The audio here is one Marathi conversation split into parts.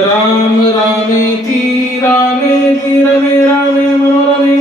राम रामेती रामेती रमे रामे मनोरमे।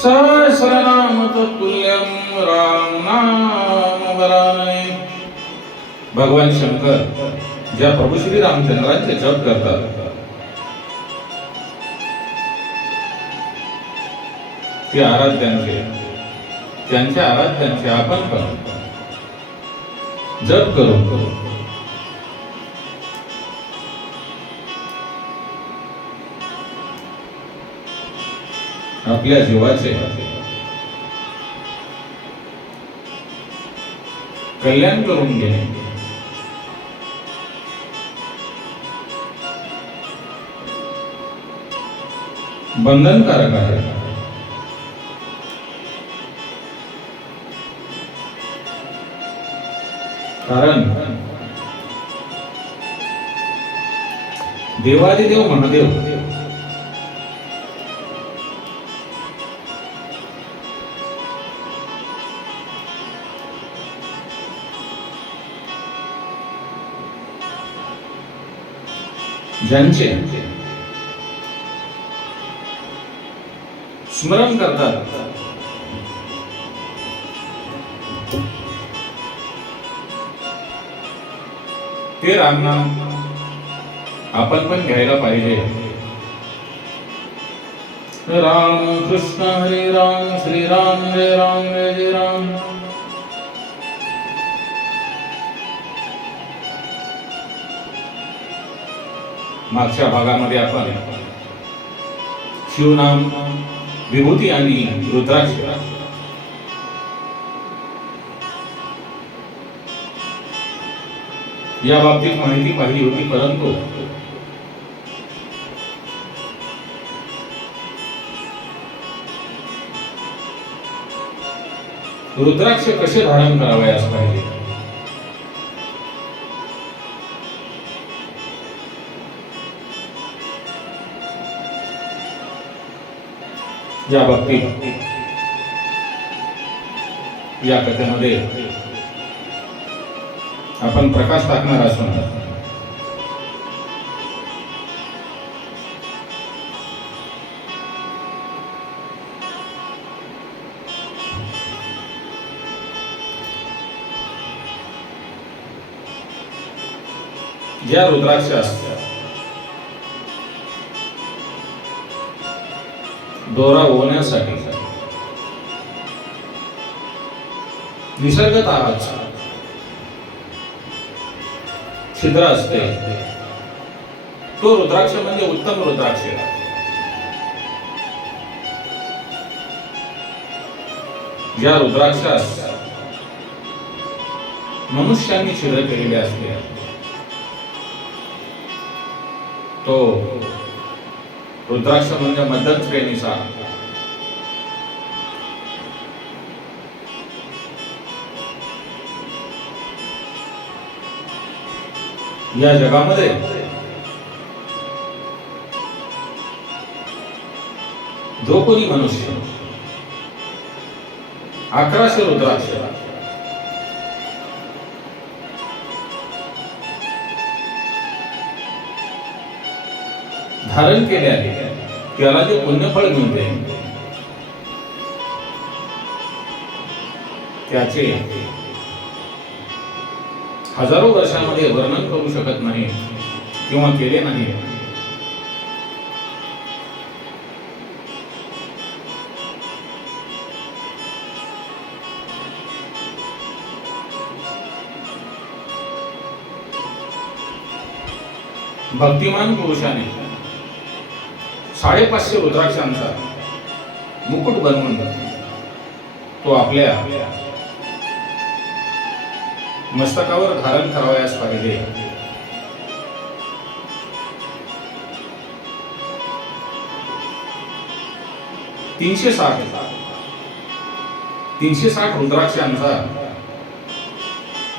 सहस्रनाम तत्तुल्यं राम नाम वरानने भगवान शंकर ज्या प्रभू श्री रामचंद्रांचे जप करतात ते आराध्यांचे त्यांच्या आराध्यांचे आपण पण जप करून आपल्या जीवाचे. कल्याण करून घेणे बंधनकारक आहे. कारण देवादिदेव महादेव ज्यांचे स्मरण करतात. ते रामनाम आपण पण घ्यायला पाहिजे. राम कृष्ण हरे राम श्री राम हरे राम जय राम. मागच्या भागामध्ये आपण शिवनाम विभूती आणि रुद्राक्ष या बाबतीत माहिती पाहिली होती परंतु रुद्राक्ष कसे धारण करावयास पाहिजे? या बाबतीत. या कथेमध्ये आपण प्रकाश टाकणार असून ज्या रुद्राक्षास दौरा होण्यासाठी. निसर्ग निसर्गतःच छिद्र असते. तो रुद्राक्ष म्हणजे उत्तम रुद्राक्ष. ज्या रुद्राक्षास मनुष्यांनी छिद्र केलेले असते तो रुद्राक्ष म्हणजे मदत श्रेणीचा. या जगामध्ये जो कोणी मनुष्य अकराशे रुद्राक्ष धारण केले आहे त्याला जे पुण्यफळ मिळते त्याचे हजारो वर्षामध्ये वर्णन करू शकत नाही किंवा केले नाही. भक्तिमान पुरुषाने साडेपाचशे रुद्राक्षांचा मुकुट बनवून तो आपल्या मस्तकावर धारण करावयास पाहिजे. तीनशे साठ. तीनशे साठ रुद्राक्षांचा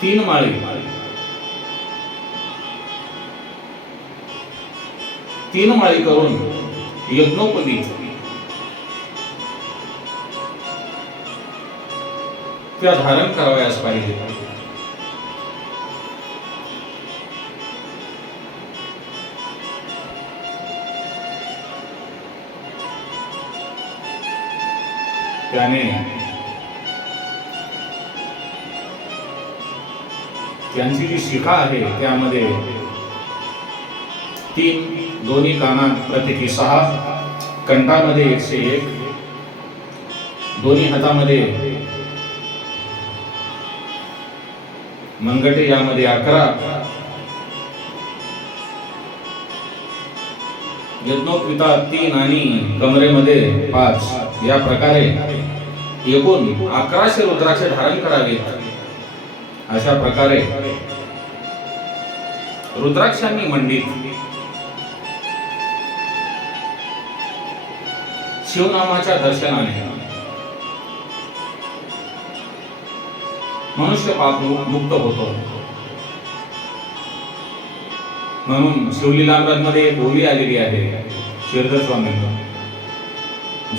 तीन माळी. तीन माळी करून यज्ञोपवी त्या हो धारण करावयास पाहिजे त्याने त्यांची जी शिखा आहे त्यामध्ये तीन दोन्ही कानात प्रत्येकी सहा कंठामध्ये एकशे एक दोन्ही हातामध्ये मंगटे यामध्ये अकरा. यज्ञोपिता तीन आणि कमरेमध्ये पाच. या प्रकारे एकूण अकराशे रुद्राक्ष धारण करावेत. अशा प्रकारे रुद्राक्षांनी मंडित शिवनामाच्या दर्शनाने. मनुष्य पाप मुक्त होतो. म्हणून शिवलीलामृतमध्ये मध्ये बोली आलेली आहे शिरधर स्वामींना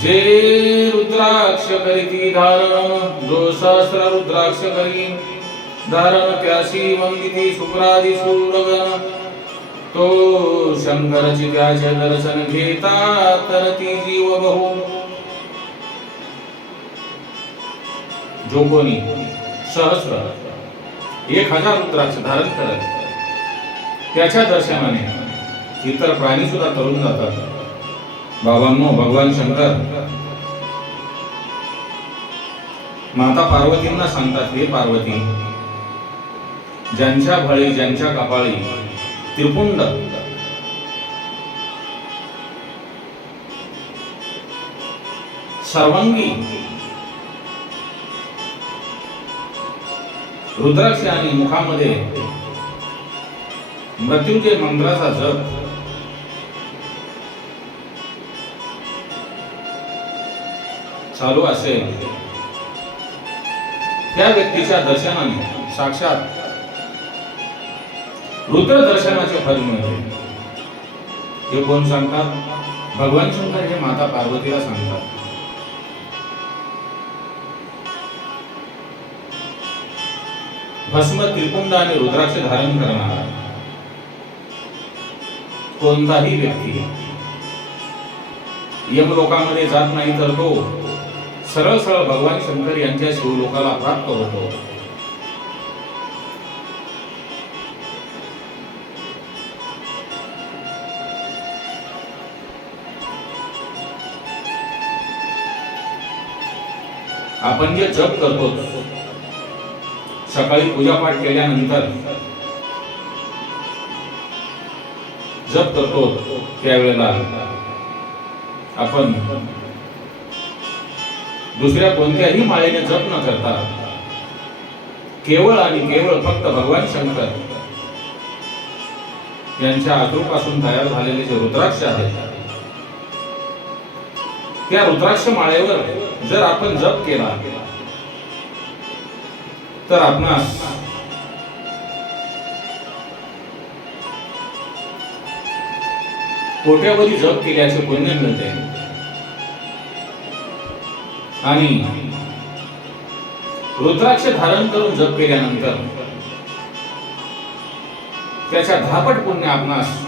जे रुद्राक्ष करीती धारण जो सहस्र रुद्राक्ष करी धारण त्यासी वंदिती शुक्रादी सूरगण तो शंकरची त्याचे दर्शन घेता तर ती जीव बहु. जो कोणी सहस्र एक हजार रुद्राक्ष धारण करत त्याच्या दर्शनाने इतर प्राणी सुद्धा तरुण जातात. बाबांनो भगवान शंकर. माता पार्वतींना सांगतात हे पार्वती ज्यांच्या भळी ज्यांच्या कपाळी त्रिपुंड. सर्वांगी. रुद्राक्ष आणि मुखामध्ये मृत्यूचे मंत्राचा जप. चालू असेल. त्या व्यक्तीच्या दर्शनाने साक्षात रुद्र दर्शनाचे फल मिळते हे कोण सांगतात? भगवान शंकर हे माता पार्वतीला सांगतात. भस्म त्रिपुंड आणि रुद्राक्ष धारण करणारा. कोणताही व्यक्ती यमलोकामध्ये जात नाही तर तो सरळ सरळ भगवान शंकर यांच्या शिवलोकाला प्राप्त होतो. आपण जे जप करतो सकाळी पूजापाठ केल्यानंतर जप करतो त्यावेळेला आपण दुसऱ्या कोणत्याही माळेने जप न करता केवळ आणि केवळ फक्त भगवान शंकर यांच्या आतूपासून तयार झालेले जे रुद्राक्ष आहेत त्या रुद्राक्ष माळेवर जर आपण जप केला तर आपणास कोट्यावधी जप केल्याचे पुण्य मिळते. आणि रुद्राक्ष धारण करून जप केल्यानंतर त्याच्या धापट पुण्य आपणास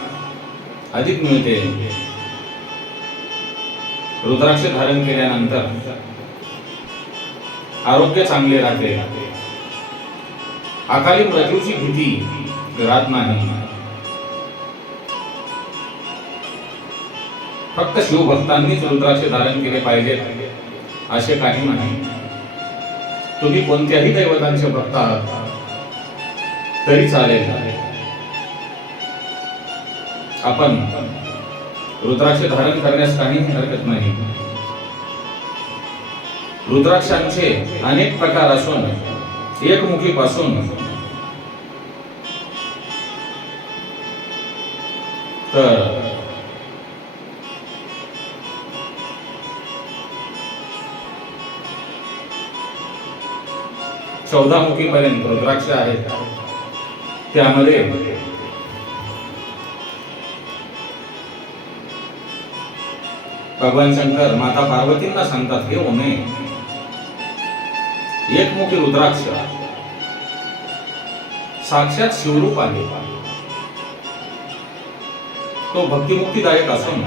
अधिक मिळते. रुद्राक्ष धारण केल्यानंतर आरोग्य चांगले राहते. अकाली मृत्यूची भीती राहत नाही. फक्त शिवभक्तांनीच रुद्राक्ष धारण केले पाहिजेत असे काही नाही. तुम्ही कोणत्याही दैवतांचे भक्त आहात तरी चालेल. आपण रुद्राक्ष धारण करण्यास काही हरकत नाही. रुद्राक्षांचे अनेक प्रकार असून एकमुखी पासून तर चौदा मुखीपर्यंत रुद्राक्ष आहेत. त्यामध्ये भगवान शंकर माता पार्वतींना सांगतात हे होणे एकमुखी रुद्राक्ष साक्षात शिवरूप आहे. तो भक्तिमुक्तीदायक असून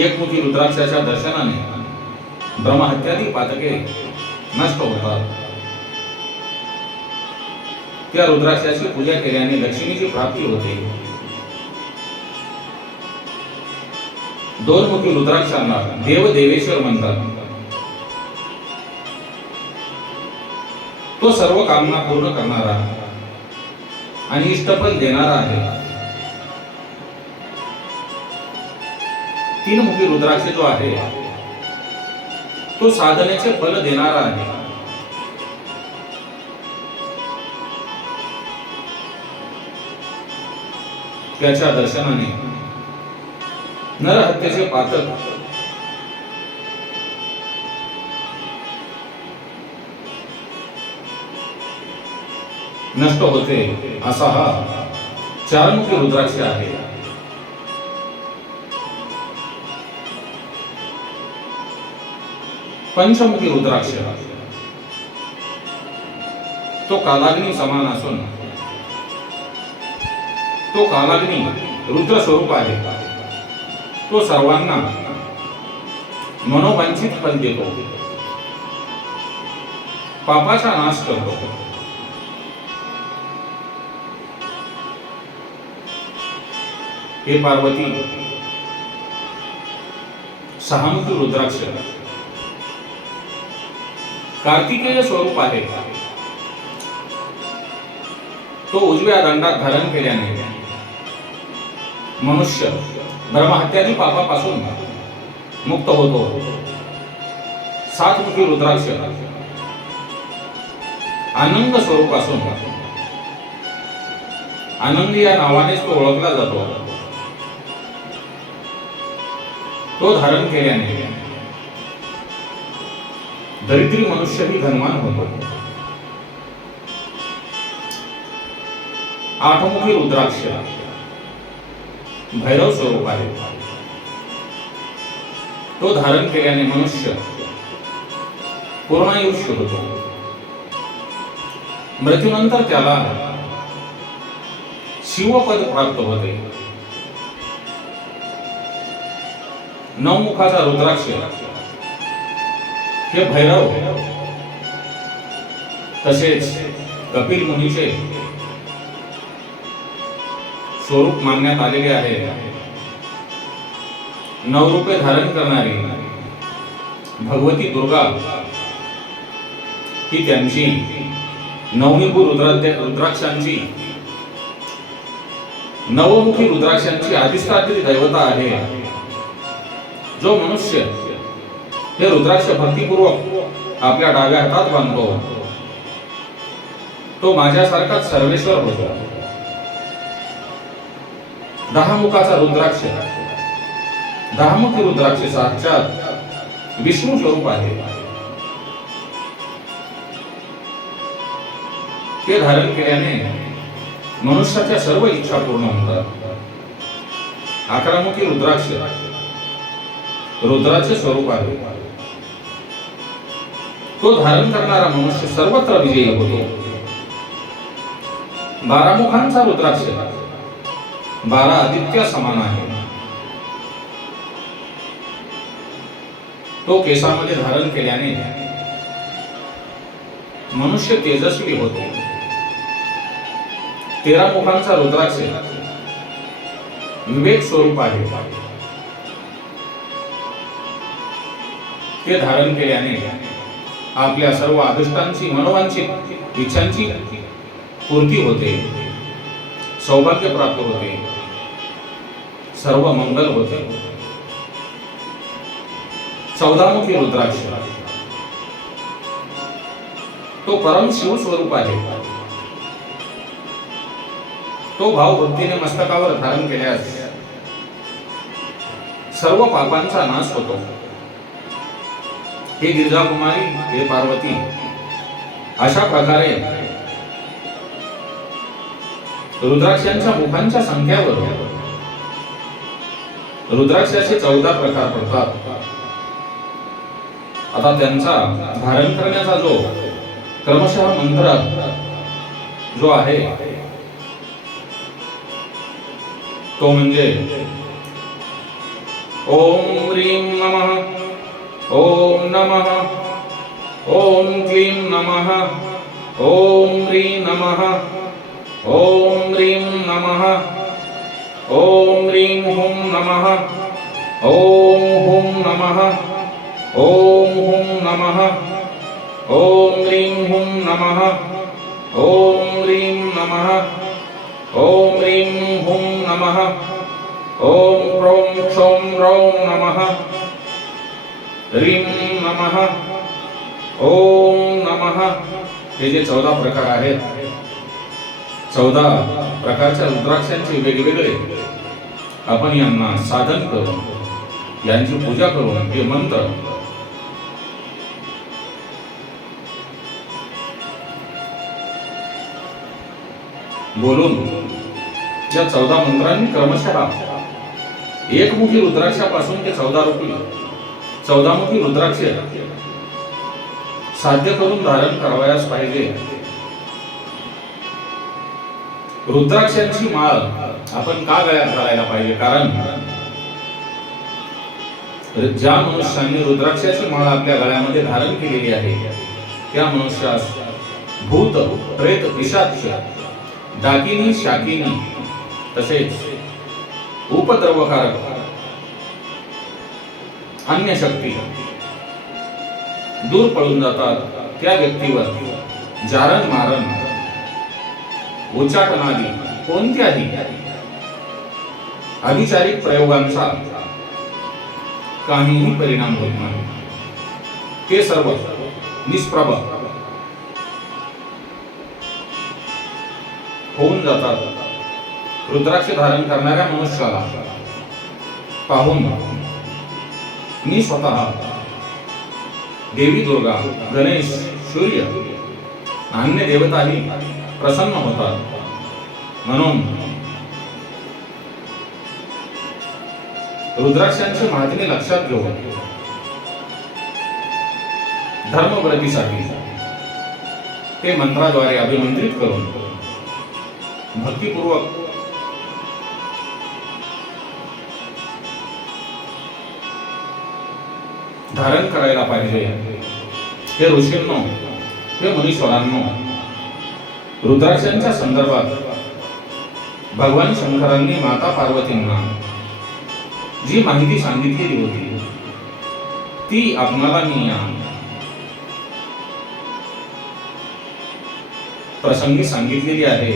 एकमुखी रुद्राक्षाच्या दर्शनाने ब्रह्महत्यादी पातके नष्ट होतात. त्या रुद्राक्षाची पूजा केल्याने लक्ष्मीची प्राप्ती होते. दोन मुखी रुद्राक्षांना देव देवेश्वर म्हणतात. तो सर्व कामना पूर्ण करणारा आणि इष्टफल देणारा आहे. तीन मुखी रुद्राक्ष जो आहे तो साधनेचे फल देणारा आहे. त्याच्या दर्शनाने नरहत्येचे पात्र नष्ट होते असा हा चारमुखी रुद्राक्ष आहे. पंचमुखी रुद्राक्ष. तो कालाग्नी समान असून तो कालाग्नी रुद्र स्वरूप आहे. तो सर्वांना मनोवांछित फल देतो. पापाचा नाश करतो. हे पार्वती सहामुखी रुद्राक्ष कार्तिकेय स्वरूप आहे. तो उजव्या दंडात धारण केल्याने मनुष्य ब्रह्महत्यादी पापापासून मुक्त होतो. सातमुखी रुद्राक्ष. आनंद स्वरूप असून आनंदी या नावानेच तो ओळखला जातो. तो धारण केल्याने दरिद्री मनुष्यही धनवान होतो. आठमुखी रुद्राक्ष. भैरव स्वरूप आहे. तो धारण केल्याने मनुष्य पूर्णायुष्य होतो. मृत्यूनंतर त्याला शिवपद प्राप्त होते. नवमुखाचा रुद्राक्ष. हे भैरव तसेच कपिल मुनीचे स्वरूप मानण्यात आलेले आहे. नवरूपे धारण करणारी भगवती दुर्गा ही त्यांची नवनिभू रुद्राध्य रुद्राक्षांची नवमुखी रुद्राक्षांची अधिष्ठात्री दैवता आहे. जो मनुष्य हे रुद्राक्ष भक्तिपूर्वक आपल्या डाव्या हातात बांधतो तो माझ्यासारखाच सर्वेश्वर होतो. दहा मुखाचा रुद्राक्ष दहामुखी रुद्राक्ष साक्षात विष्णू स्वरूप आहे. ते धारण केल्याने मनुष्याच्या सर्व इच्छा पूर्ण होतात. अकरामुखी रुद्राक्ष रुद्राचे स्वरूप आहे. तो धारण करणारा मनुष्य सर्वत्र विजयी होतो. बारामुखांचा रुद्राक्ष रुद्राक्ष बारा आदित्य समान आहे. तो केसामध्ये धारण केल्याने मनुष्य तेजस्वी होतो. तेरा मुखांचा रुद्राक्ष विवेक स्वरूप आहे. ते धारण केल्याने आपल्या सर्व आदिष्टांची मनोवांची इच्छांची पूर्ती होते. सौभाग्य प्राप्त होते. सर्व मंगल होते चौदामुखी रुद्राक्ष. तो परम शिव स्वरूप आहे. तो भाव भक्तीने मस्तकावर धारण केल्यास सर्व पापांचा नाश होतो. हे गिरजाकुमारी हे पार्वती अशा प्रकारे रुद्राक्षांच्या मुखांच्या संख्यावर रुद्राक्षाचे चौदा प्रकार पडतात. आता त्यांचा धारण करण्याचा जो क्रमशः मंत्र जो आहे तो म्हणजे ओम ह्रीम नम ओम नम ओम क्लीम नम ओम ह्री नम ओम ह्रीम नमः। ॐ ह्रीं हुं नमः। ॐ हुं नमः। ॐ हुं नमः। ॐ ह्रीं हुं नमः। ॐ ह्रीं नमः। ॐ ह्रीं हुं नमः। ॐ ह्रौं क्षौं रौं नमः। ह्रीं नमः। ॐ नमः। हे जे चौदा प्रकार आहेत चौदा प्रकारच्या रुद्राक्षांचे वेगवेगळे आपण यांना साधन करून यांची पूजा करून हे मंत्र बोलून ज्या चौदा मंत्रांनी क्रमशः एकमुखी रुद्राक्षापासून ते चौदा रुपये चौदामुखी रुद्राक्ष साध्य करून धारण करावयास पाहिजे. रुद्राक्षांची माळ आपण का गळ्यात घालायला पाहिजे? कारण ज्या मनुष्याने रुद्राक्षाची माळ आपल्या गळ्यामध्ये धारण केलेली आहे त्या मनुष्यास भूत प्रेत पिशाच डाकिनी शाकिनी तसेच उपद्रवकारक अन्य शक्ती दूर पळून जातात त्या व्यक्तीवर जारण मारण उच्चाटनादी कोणत्याही अभिचारिक प्रयोगांचा काहीही परिणाम होत नाही. ते सर्व निष्प्रभ होऊन जातात. रुद्राक्ष धारण करणाऱ्या मनुष्याला पाहून मी स्वतः देवी दुर्गा गणेश सूर्य अन्य देवताही प्रसन्न होतात. म्हणून रुद्राक्षांचे महात्म्य लक्षात घेऊन धर्मव्रतीसाठी ते मंत्राद्वारे अभिमंत्रित करून भक्तीपूर्वक धारण करायला पाहिजे. हे ऋषींनो हे मुनीश्वरांनो रुद्राक्षांच्या संदर्भात भगवान शंकरांनी माता पार्वतींना जी माहिती सांगितलेली होती ती आपणाला मी या प्रसंगी सांगितलेली आहे.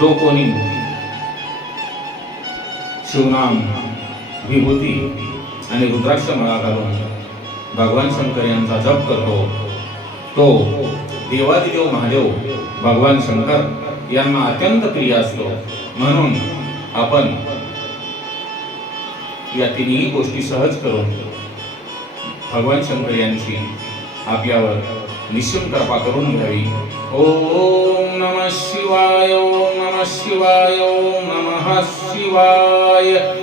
जो कोणी शिवनाम विभूती आणि रुद्राक्ष मला घालून भगवान शंकर यांचा जप करतो. तो देवादिदेव महादेव भगवान शंकर यांना अत्यंत प्रिय असतो. म्हणून आपण या तिन्ही गोष्टी सहज करून भगवान शंकर यांची आपल्यावर निश्चिम कृपा करून घ्यावी. ओम नम शिवाय ओम नम शिवाय ओम नमः शिवाय.